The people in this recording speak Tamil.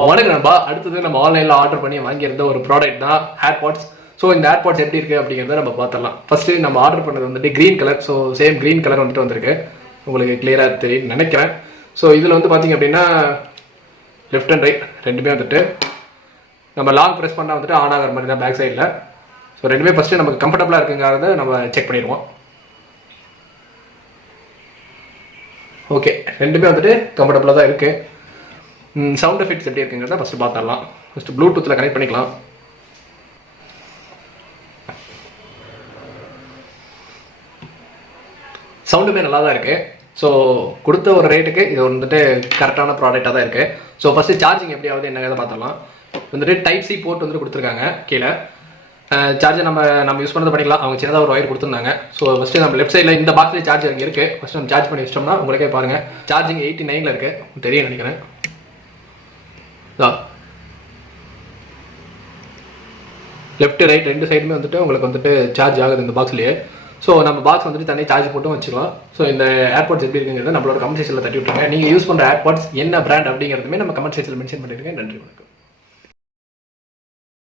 வணக்கம் நண்பா. அடுத்தது நம்ம ஆன்லைனில் ஆர்டர் பண்ணி வாங்கியிருந்த ஒரு ப்ராடக்ட் தான் ஏர்பாட்ஸ். ஸோ இந்த ஏர்பாட்ஸ் எப்படி இருக்குது அப்படிங்கிறத நம்ம பார்த்துடலாம். ஃபஸ்ட்டு நம்ம ஆர்டர் பண்ணது வந்துட்டு green colour. So same green colour வந்துட்டு வந்திருக்கு. உங்களுக்கு கிளியராக தெரியும் நினைக்கிறேன். ஸோ இதில் வந்து பார்த்தீங்க அப்படின்னா லெஃப்ட் அண்ட் ரைட் ரெண்டுமே வந்துட்டு நம்ம லாங் ப்ரெஸ் பண்ணால் வந்துட்டு ஆன் ஆகிற மாதிரி தான் பேக் சைடில். ஸோ ரெண்டுமே ஃபஸ்ட்டு நமக்கு கம்ஃபர்டபுளாக இருக்குங்கிறத நம்ம செக் பண்ணிடுவோம். ஓகே, ரெண்டுமே வந்துட்டு கம்ஃபர்டபுளாக தான் இருக்குது. சவுண்ட் எஃபெக்ட்ஸ் எப்படி இருக்குங்கிறத ஃபஸ்ட்டு பார்த்துடலாம். ஃபஸ்ட்டு ப்ளூடூத்தில் கனெக்ட் பண்ணிக்கலாம். சவுண்டுமே நல்லா தான் இருக்குது. ஸோ கொடுத்த ஒரு ரேட்டுக்கு இது வந்துட்டு கரெக்டான ப்ராடக்டாக தான் இருக்குது. ஸோ ஃபஸ்ட்டு சார்ஜிங் எப்படி ஆகுது என்னங்கிறத பார்த்துடலாம். வந்துட்டு டைப் சி போர்ட் வந்துட்டு கொடுத்துருக்காங்க கீழே. சார்ஜர் நம்ம யூஸ் பண்ணுறது பண்ணிக்கலாம். அவங்க சின்னதாக ஒரு ஒயர் கொடுத்துருந்தாங்க. ஸோ ஃபஸ்ட்டு நம்ம லெஃப்ட் சைடில் இந்த பாக்ஸ்லேயே சார்ஜர் இங்கே இருக்குது. ஃபஸ்ட்டு நம்ம சார்ஜ் பண்ணி வச்சிட்டோம்னா உங்களுக்கே பாருங்கள் சார்ஜிங் 89 இருக்குது. தெரியும் நினைக்கிறேன். லெஃப்ட் ரைட் ரெண்டு சைடுமே வந்துட்டு உங்களுக்கு வந்துட்டு சார்ஜ் ஆகுது இந்த பாக்ஸ்லேயே. ஸோ நம்ம பாக்ஸ் வந்துட்டு தனியாக சார்ஜ் போட்டும் வச்சுக்கலாம். ஸோ இந்த ஏர்பாட்ஸ் எப்படி இருக்குங்கிறத நம்மளோட கமெண்ட் செக்ஷனில் தட்டி விட்டுருங்க. நீங்கள் யூஸ் பண்ணுற ஏர்பாட்ஸ் என்ன பிராண்ட் அப்படிங்கிறதுமே நம்ம கமெண்ட் செக்ஷனில் மென்ஷன் பண்ணியிருக்கேன். நன்றி, வணக்கம்.